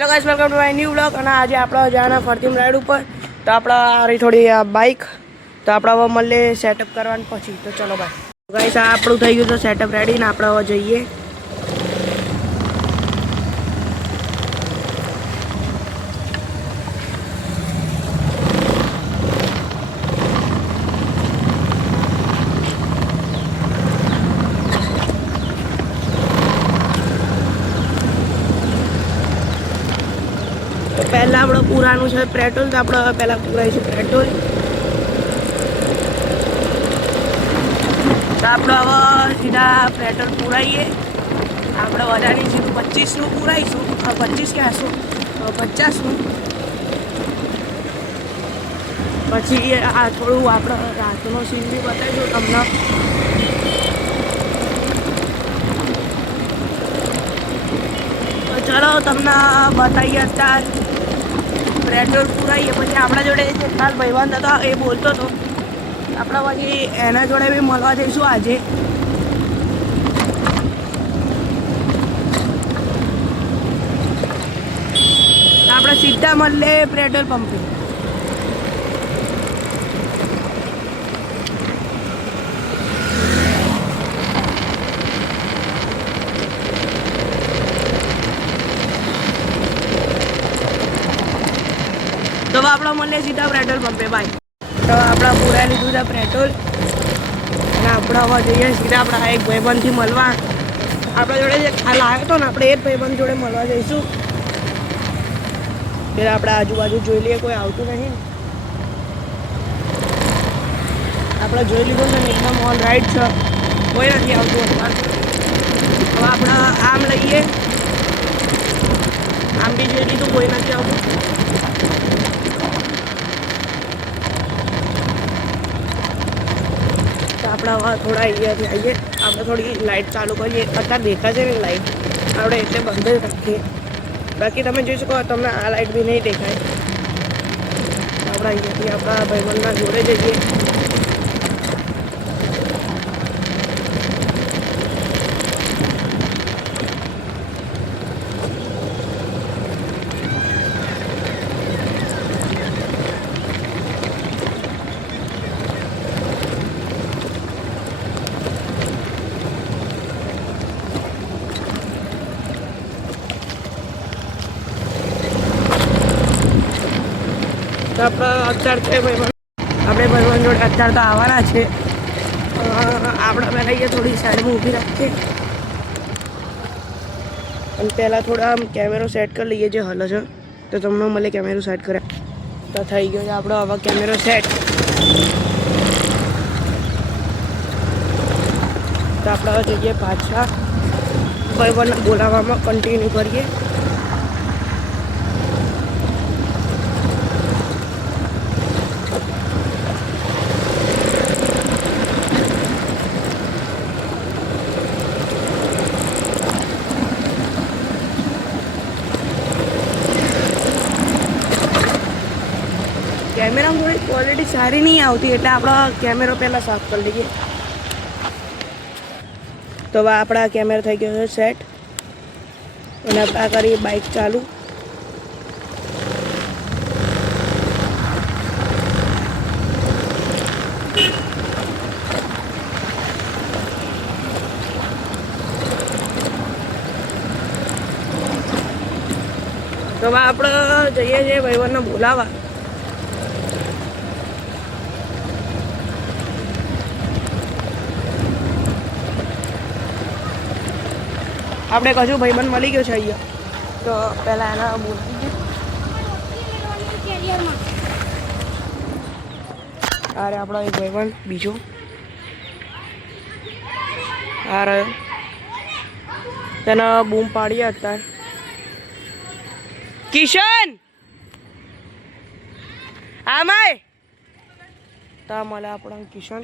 Hello guys, welcome to my new vlog. અને આજે આપણે જવાના ફરતી રાઈડ ઉપર. તો આપણે આ રહી થોડી બાઇક, તો આપણે હવે મળીએ સેટઅપ કરવાનું પછી. તો ચલો ભાઈ ગાઈસ, આ આપણું થઈ ગયું છે સેટઅપ રેડી ને આપણે હવે જઈએ. પહેલા આપણે પૂરાનું છે પેટ્રોલ, તો આપણે પહેલા પૂરાઈશું પેટ્રોલ. તો આપણે હવે સીધા પેટ્રોલ પૂરાઈએ. આપણે વધારે સીધું 25નું પૂરાઈશું, 25 કે 50નું. પછી આ થોડું આપણે રાતનો સીન બી બતાવીશું તમને. તો ચલો તમને બતાવીએ અત્યારે પેટ્રોલ પૂરાઈએ. પછી આપણા જોડે જે કાલ ભાઈબંધ હતો એ બોલતો હતો, આપણે પછી એના જોડે બી મળવા જઈશું આજે. આપણે સીધા મળીએ પેટ્રોલ પંપે. તો આપણે મળીએ સીધા પેટ્રોલ પંપે ભાઈ. તો આપણે પૂરાઈ લીધું છે પેટ્રોલ અને આપણે હવે જઈએ સીધા આપણા એક ભાઈબંધથી મળવા. આપણા જોડે જે ખાલ આવ્યો હતો ને, આપણે એ જ ભાઈબંધ જોડે મળવા જઈશું. એટલે આપણે આજુબાજુ જોઈ લઈએ, કોઈ આવતું નહીં. આપણે જોઈ લીધું છે ને, એકદમ ઓન રાઈટ છે, કોઈ નથી આવતું અત્યારે. હવે આપણે આમ લઈએ, આમ બી જોઈ લીધું, કોઈ નથી આવતું. આપણે હવે થોડા અહીંયાથી આવીએ. આપણે થોડી લાઇટ ચાલુ કરીએ. અત્યારે દેખાય છે ને લાઇટ, આપણે એટલે બંધ જ રાખીએ. બાકી તમે જોઈ શકો, તમને આ લાઇટ બી નહીં દેખાય. આપણે અહીંયાથી આપણા ભાઈબંધના જોડે જઈએ. તો આપણે અત્યારે આપણે ભાઈબંધ જોડે અત્યારે તો આવવાના છે. આપણે પહેલાં અહીંયા થોડી સાઈડમાં ઊભી રાખીએ અને પહેલાં થોડા આમ કેમેરો સેટ કરી લઈએ જે હલે છે. તો તમને મળે કેમેરો સેટ કર્યા તો થઈ ગયો છે આપણો હવે કેમેરો સેટ. તો આપણે હવે જઈએ પાછા ભાઈબંધને બોલાવવામાં કન્ટિન્યુ કરીએ. કેમેરામાં થોડી ક્વોલિટી સારી નહીં આવતી, એટલે આપણો કેમેરો પહેલાં સાફ કરી લઈએ. તો હવે આપણા કેમેરા થઈ ગયો છે સેટ અને આપણે આ કરીએ બાઇક ચાલુ. તો હવે આપણે જઈએ છીએ ભાઈબંધને બોલાવવા. આપણે કશું ભાઈબંધ મળી ગયો છે અહીંયા, તો પહેલાં એના બોલાવી દઈએ. અરે આપણો એક ભાઈબંધ બીજો આ રહ્યો, તેને બૂમ પાડીએ અત્યારે. કિશન આમાય તો મળે આપણો કિશન.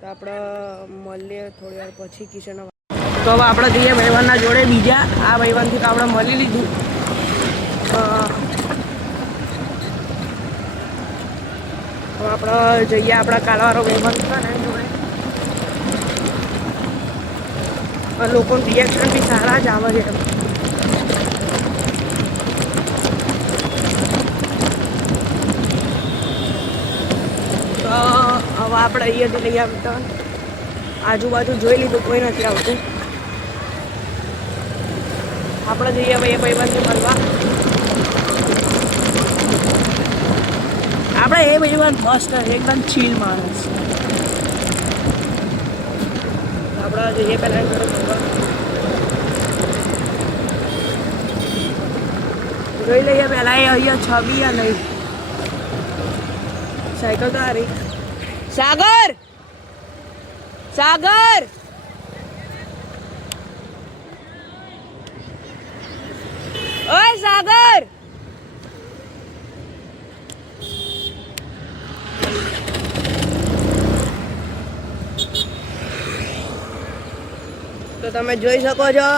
તો આપણે મળીએ થોડી વાર પછી કિશન. તો હવે આપણે જઈએ ભાઈબંધના જોડે બીજા. આ ભાઈબંધથી તો આપણે મળી લીધું. તો આપણે જઈએ આપણા કાલવાળો ભાઈબંધ છે ને જોડે. લોકોનું રિએક્શન બી સારા જ આવે છે. આપણે અહીંયાથી લઈ આવતા આજુબાજુ જોઈ લીધું, કોઈ નથી આવતું. આપણે જઈએ ભાઈ ભાઈબંધને મળવા. આપણે એ ભાઈબંધ મસ્ત એકદમ ચીલ માણસ. આપણે જઈએ પહેલાં મળવા, જોઈ લઈએ પહેલાં એ અહીંયા છબી યા નહીં. સાયકલ તો આ રહી. સાગર સાગર ઓય સાગર, તો તમે જોઈ શકો છો,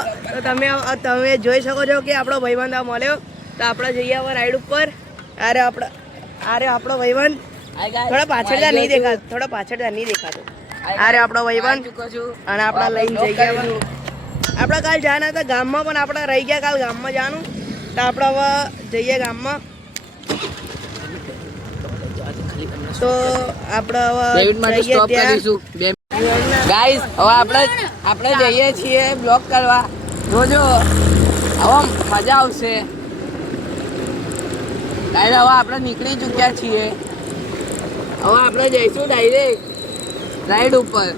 તમે જોઈ શકો છો કે આપણો ભાઈબંધ આ મળ્યો. તો આપણે જઈએ હવે રાઈડ ઉપર. અરે આપણો ભાઈબંધ થોડા પાછળ નહીં દેખાતો, થોડા પાછળ નહીં દેખાતો. અરે આપણો ભાઈબંધ અને આપણા લઈને જઈ ગયા. આપણે કાલ જવાના હતા ગામમાં, પણ આપણે રહી ગયા કાલ ગામમાં જવાનું. તો આપણે હવે જઈએ ગામમાં. તો આપણે હવે ગાઈસ હવે આપણે જઈએ છીએ બ્લોગ કરવા. જોજો હવે મજા આવશે. ગાઈસ હવે આપણે નીકળી ચૂક્યા છીએ. હવે આપણે જઈશું ડાયરેક્ટ રાઈડ ઉપર.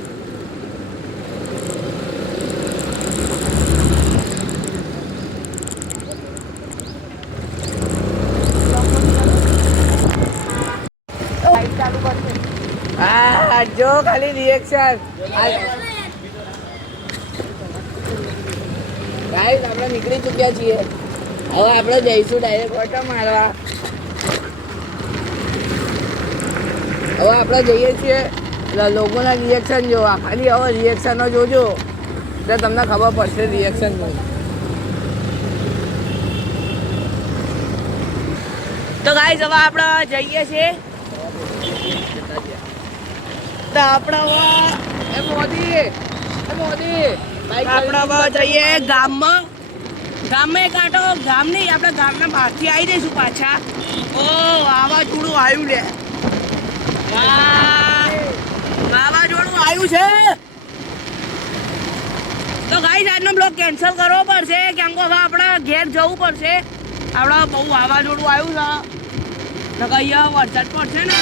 હા જો ખાલી રિએક્શન. ગાઈસ આપણે નીકળી ચૂક્યા છીએ. હવે આપણે જઈશું ડાયરેક્ટ ઓટો મારવા. હવે આપણે જઈએ છીએ. લોકોના રિએક્શન જોવા. ખાલી હવે રિએક્શનો જોજો તો તમને ખબર પડશે રિએક્શન નું. તો ગાઈસ હવે આપણે જઈએ છીએ. તો આપણે મોદી આપણે હવે જઈએ ગામમાં. ગામમાં એક આટો ગામ નહીં, આપણે ગામના બહારથી આવી જઈશું પાછા. ઓ વાવાઝોડું આવ્યું લે, વાવાઝોડું આવ્યું છે. તો ગાઈસ આજનો બ્લોગ કેન્સલ કરવો પડશે, કેમ કે હવે આપણે ઘેર જવું પડશે. આપણે બહુ વાવાઝોડું આવ્યું છે, અહીંયા વરસાદ પડશે ને.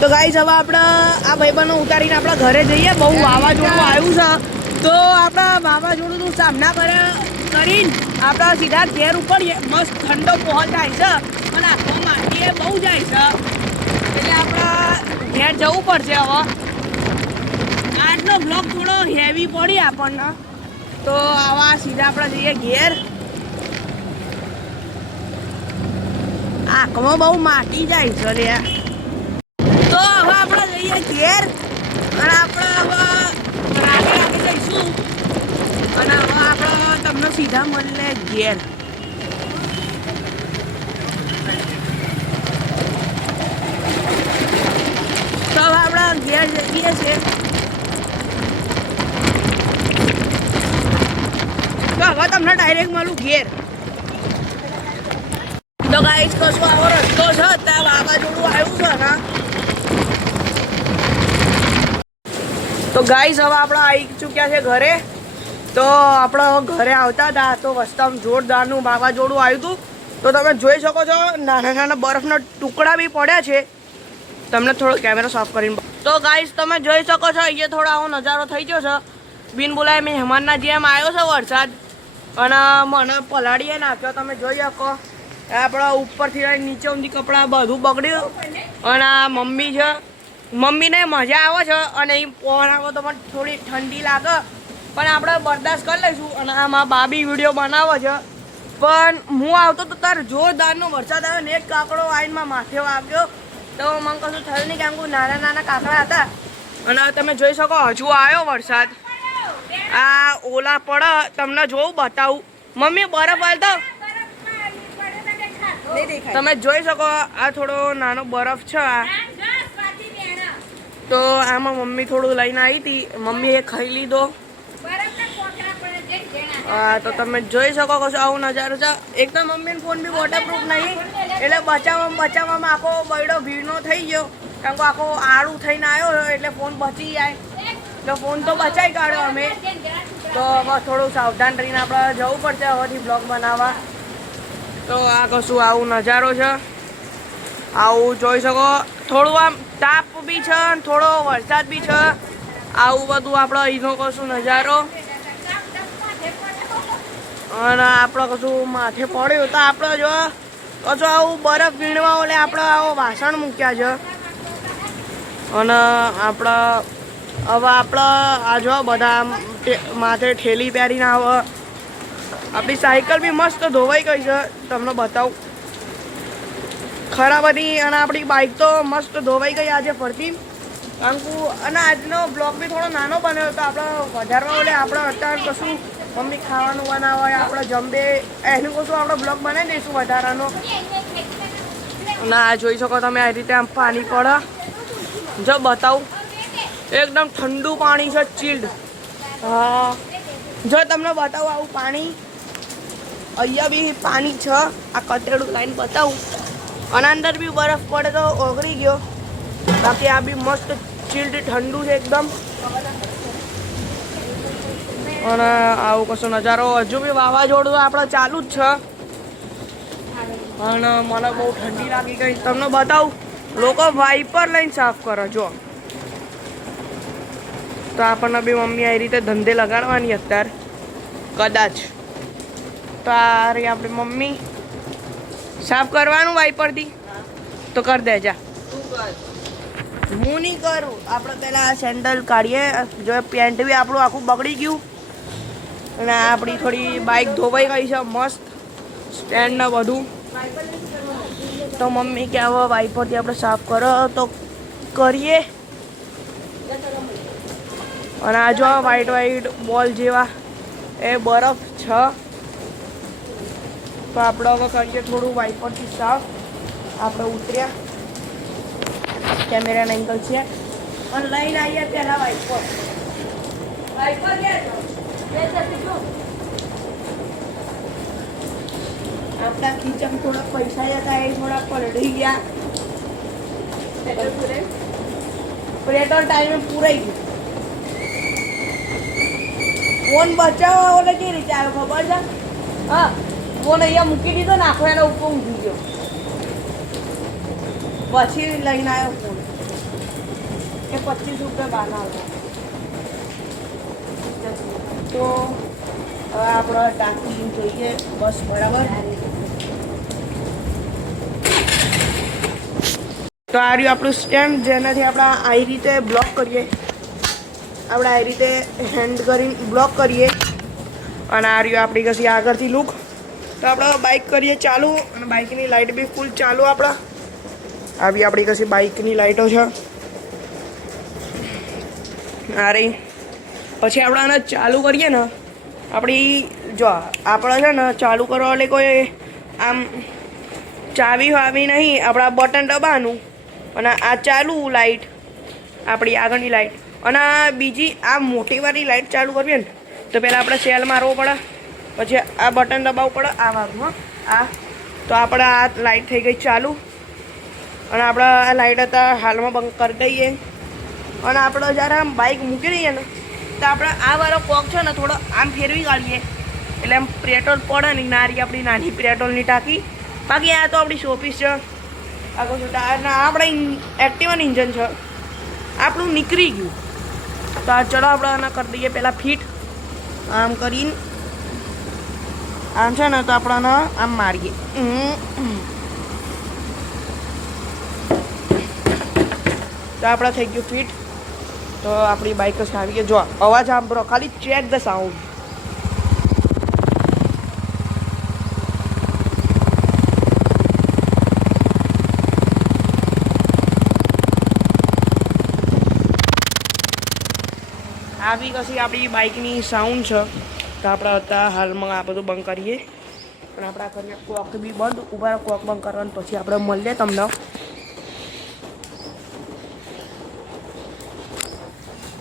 તો ગાઈસ હવે આપણે આ ભાઈબંધો ઉતારીને આપણા ઘરે જઈએ. બહુ વાવાઝોડું આવ્યું છે, તો આપણા વાવાઝોડુંનો સામના કરીને આપણે સીધા ઘેર ઉપડીએ. મસ્ત ઠંડો પહોંચ થાય છે અને આખો માટી બહુ જાય છે, એટલે આપણે ઘેર જવું પડશે. હવે આજનો બ્લોગ થોડો હેવી પડી આપણને, તો આવા સીધા આપણે જઈએ ઘેર. આંખમાં બહુ માટી જાય છે લે. તો હવે આપણે જઈએ ઘેર અને આપણે હવે રાગે જઈશું અને હવે આપણે તમને સીધા મળીને ઘેર. તો હવે આપણે ઘેર જઈએ છીએ. તો હવે તમને ડાયરેક્ટ મળું ઘેર. તો ગાઈસ કશું આવો રસ્તો છે, ત્યાં વાવાઝોડું આવ્યું છે ને. તો ગાઈસ હવે આપણે આવી ચૂક્યા છે ઘરે. તો આપણે ઘરે આવતા હતા તો રસ્તામાં જોરદારનું વાવાઝોડું આવ્યું હતું. તો તમે જોઈ શકો છો નાના નાના બરફના ટુકડા બી પડ્યા છે. તમને થોડો કેમેરો સાફ કરીને. તો ગાઈસ તમે જોઈ શકો છો અહીંયા થોડો આવો નજારો થઈ ગયો છે. બિન બોલાય મહેમાનના જેમ આવ્યો છે વરસાદ અને મને પલાળીએ નાખ્યો. તમે જોઈ શકો આપણા ઉપરથી નીચે ઊંધી કપડાં બધું બગડ્યું. અને આ મમ્મી છે, મમ્મીને મજા આવે છે અને એ પવન આવે તો પણ થોડી ઠંડી લાગે, પણ આપણે બરદાસ્ત કરી લઈશું. અને આમાં બાબી વિડીયો બનાવે છે, પણ હું આવતો તો તાર જોરદારનો વરસાદ આવ્યો ને એક કાકડો આવીને માથે વાગ્યો. તો મને કશું થયું નહીં, કેમ કે નાના નાના કાકડા હતા. અને તમે જોઈ શકો હજુ આવ્યો વરસાદ. આ ઓલા પડે તમને જોઉં બતાવું. મમ્મી બરફ હાલતો તમે જોઈ શકો આ થોડો નાનો બરફ છે. તો આમાં મમ્મી થોડું લઈને આવી હતી, મમ્મીએ ખાઈ લીધો. હા તો તમે જોઈ શકો છો આવું નજારો છે. એકદમ મમ્મીનો ફોન બી વોટરપ્રૂફ નહીં, એટલે બચાવવામાં આખો બૈડો ભીડનો થઈ ગયો, કારણ કે આખો આડું થઈને આવ્યો એટલે ફોન બચી જાય. એટલે ફોન તો બચાવી કાઢ્યો અમે. તો હવે થોડું સાવધાન રહીને આપણે જવું પડશે હવેથી બ્લોગ બનાવવા. તો આ કશું આવું નજારો છે, આવું જોઈ શકો. થોડું આમ તાપ બી છે, થોડો વરસાદ બી છે. આવું બધું આપણે અહીંનો કશું નજારો. અને આપણે કશું માથે પડ્યું તો આપણે જો કશું આવું બરફ વીણવા એટલે આપણે આવો વાસણ મૂક્યા છે. અને આપણે હવે આપણે આ જો બધા માથે ઠેલી પહેરીને આવે. આપણી સાયકલ બી મસ્ત ધોવાઈ ગઈ છે, તમને બતાવું ખરાબ હતી. અને આપણી બાઇક તો મસ્ત ધોવાઈ ગઈ આજે ફરતી. કારણ કે અને આજનો બ્લોગ બી થોડો નાનો બન્યો હતો. આપણે વધારવા એટલે આપણે અત્યારે કશું મમ્મી ખાવાનું બનાવે, આપણે જમબે એનું કશું આપણે બ્લોગ બનાવી દઈશું વધારાનો. અને આ જોઈ શકો તમે આ રીતે આમ પાણી પડે. જો બતાવું એકદમ ઠંડુ પાણી છે, ચીલ્ડ. હા જો તમને બતાવું આવું પાણી. અહીંયા બી પાણી છે, આ કતરેડું લાઈન બતાવું. અને અંદર બી બરફ પડે તો ઓગળી ગયો. બાકી આ બી મસ્ત ચીલ્ડ ઠંડુ છે એકદમ. અને આવું કશો નજારો. હજુ બી વાવાઝોડું આપણે ચાલુ જ છે. અને મને બહુ ઠંડી લાગી ગઈ. તમને બતાવું લોકો વાઇપર લઈને સાફ કરે. જો તો આપણને બી મમ્મી આ રીતે ધંધે લગાડવાની અત્યારે કદાચ. તો આ રહી આપણી મમ્મી સાફ કરવાનું વાઇપરથી. તો કરી દે જા. હું નહીં કરું. આપણે પહેલાં સેન્ડલ કાઢીએ. જો પેન્ટ બી આપણું આખું બગડી ગયું. અને આપણી થોડી બાઇક ધોવાઈ ગઈ છે મસ્ત, સ્ટેન્ડ ને બધું. તો મમ્મી કે હવે વાઇપરથી આપણે સાફ કરો તો કરીએ. અને આ જો વ્હાઈટ વ્હાઈટ બોલ જેવા એ બરફ છે. તો આપણે હવે કરીએ થોડું વાઇપરથી સાફ. આપણે ઉતર્યા, કેમેરાના એંગલ છે અને લઈને આવીએ પહેલાં વાઇપર. વાઇપર ક્યાં આપણા ખીચામાં થોડા પૈસા હતા, એ થોડા પલળી ગયા. પેટ્રોલ ટાઈમે પૂરાઈ ગયું. ફોન બચાવવા ઓલે કેવી રીતે આવ્યો ખબર છે? હા, ફોન અહીંયા મૂકી દીધો ને આખો એના ઉપર ઊંઘી ગયો. પછી લઈને આવ્યો ફોન. એ 25 રૂપિયા બાના હતા. તો હવે આપણે ટાંકી જોઈએ બસ બરાબર. તો આ રહ્યું આપણું સ્ટેન્ડ, જેનાથી આપણે આવી રીતે બ્લોક કરીએ. આપણે આવી રીતે હેન્ડ કરીને બ્લોક કરીએ. અને આ રહ્યું આપણી કશી આગળથી લુક. તો આપણે બાઇક કરીએ ચાલુ. અને બાઇકની લાઇટ બી ફૂલ ચાલુ. આપણા આવી આપણી કશી બાઇકની લાઇટો છે. આ રહી. પછી આપણે આને ચાલુ કરીએ ને, આપણી જો આપણે છે ને ચાલુ કરવા એટલે કોઈ આમ ચાવી વાવી નહીં. આપણા બટન દબાવવાનું અને આ ચાલુ લાઇટ આપણી આગળની લાઇટ. અને આ બીજી આ મોટીવાળી લાઇટ ચાલુ કરવી ને તો પહેલાં આપણે સેલ મારવો પડે, પછી આ બટન દબાવવું પડે આ વાગમાં આ. તો આપણે આ લાઇટ થઈ ગઈ ચાલુ. અને આપણે આ લાઇટ હતા હાલમાં બંધ કરી દઈએ. અને આપણે જ્યારે આમ બાઇક મૂકી દઈએ ને તો આપણે આ વાળો કોક છે ને થોડો આમ ફેરવી કાઢીએ એટલે આમ પેટ્રોલ પડે ને. નારી આપણી નાની પેટ્રોલની ટાંકી. બાકી આ તો આપણી શોપીસ છે. આ કશું આપણે એક્ટિવાનું ઇન્જન છે, આપણું નીકળી ગયું. તો આ ચલો આપણે આના કરી દઈએ પહેલાં ફિટ. આમ કરીને આમ છે ને તો આપણે આને આમ મારીએ. તો આપણે થઈ ગયું ફિટ. તો આપણી બાઇક જ આવી ગઈ. જો અવાજ સાંભળો ખાલી, ચેક ધ સાઉન્ડ. આવી કશી આપણી બાઇકની સાઉન્ડ છે. તો આપણે અત્યારે હાલમાં આ બધું બંધ કરીએ. પણ આપણા કરીએ કોક બી બંધ. ઉભા કોક બંધ કરવાનું પછી આપણે મળીએ તમને.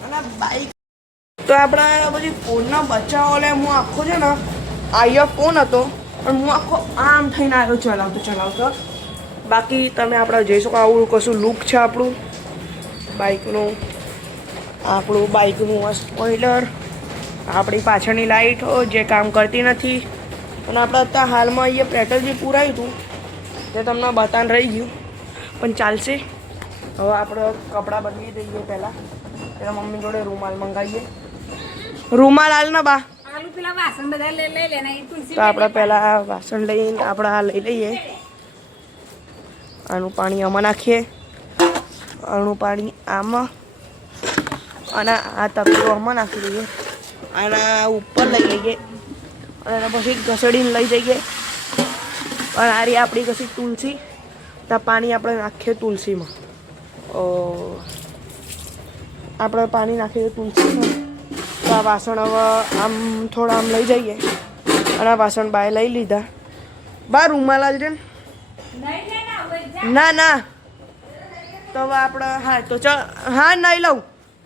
અને બાઇક તો આપણા બધી ફોનનો બચાવ લે. હું આખો છે ને આયો ફોન હતો પણ હું આખો આમ થઈને આવ્યો ચલાવતો. બાકી તમે આપણે જોઈ શકો આવું કશું લુક છે આપણું બાઇકનું. આપણું બાઇકનું સ્પોઇલર, આપણી પાછળની લાઇટ જે કામ કરતી નથી. અને આપણે અત્યારે હાલમાં અહીંયા પેટ્રોલ જે પૂરાયું હતું તે તમને બતાન રહી ગયું, પણ ચાલશે. હવે આપણે કપડાં બદલી દઈએ પહેલાં. પેલા મમ્મી જોડે રૂમાલ મંગાવીએ. રૂમાલ હાલ ને બા. તો આપણે પહેલાં વાસણ લઈને આપણે આ લઈ લઈએ. આનું પાણી આમાં નાખીએ, આનું પાણી આમાં, અને આ તપેલું આમાં નાખી દઈએ. આના ઉપર લઈ લઈએ અને એના પછી ઘસડીને લઈ જઈએ. અને આ રહી આપણી કશી તુલસી. તો પાણી આપણે નાખીએ તુલસીમાં. આપણે પાણી નાખીએ તુલસીમાં. તો આ વાસણ હવે આમ થોડા આમ લઈ જઈએ. અને આ વાસણ બાય લઈ લીધા. બા રૂમાલ જ ને ના તો હવે આપણે હા તો ચાલ હા નહીં લઉં.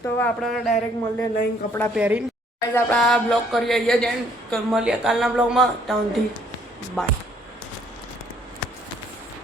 તો હવે આપણે ડાયરેક્ટ મળીએ લઈને કપડાં પહેરીને. આપણે આ બ્લોગ કરીએ અહીંયા જઈને મળીએ કાલના બ્લોગમાં. ત્યાંથી બાય.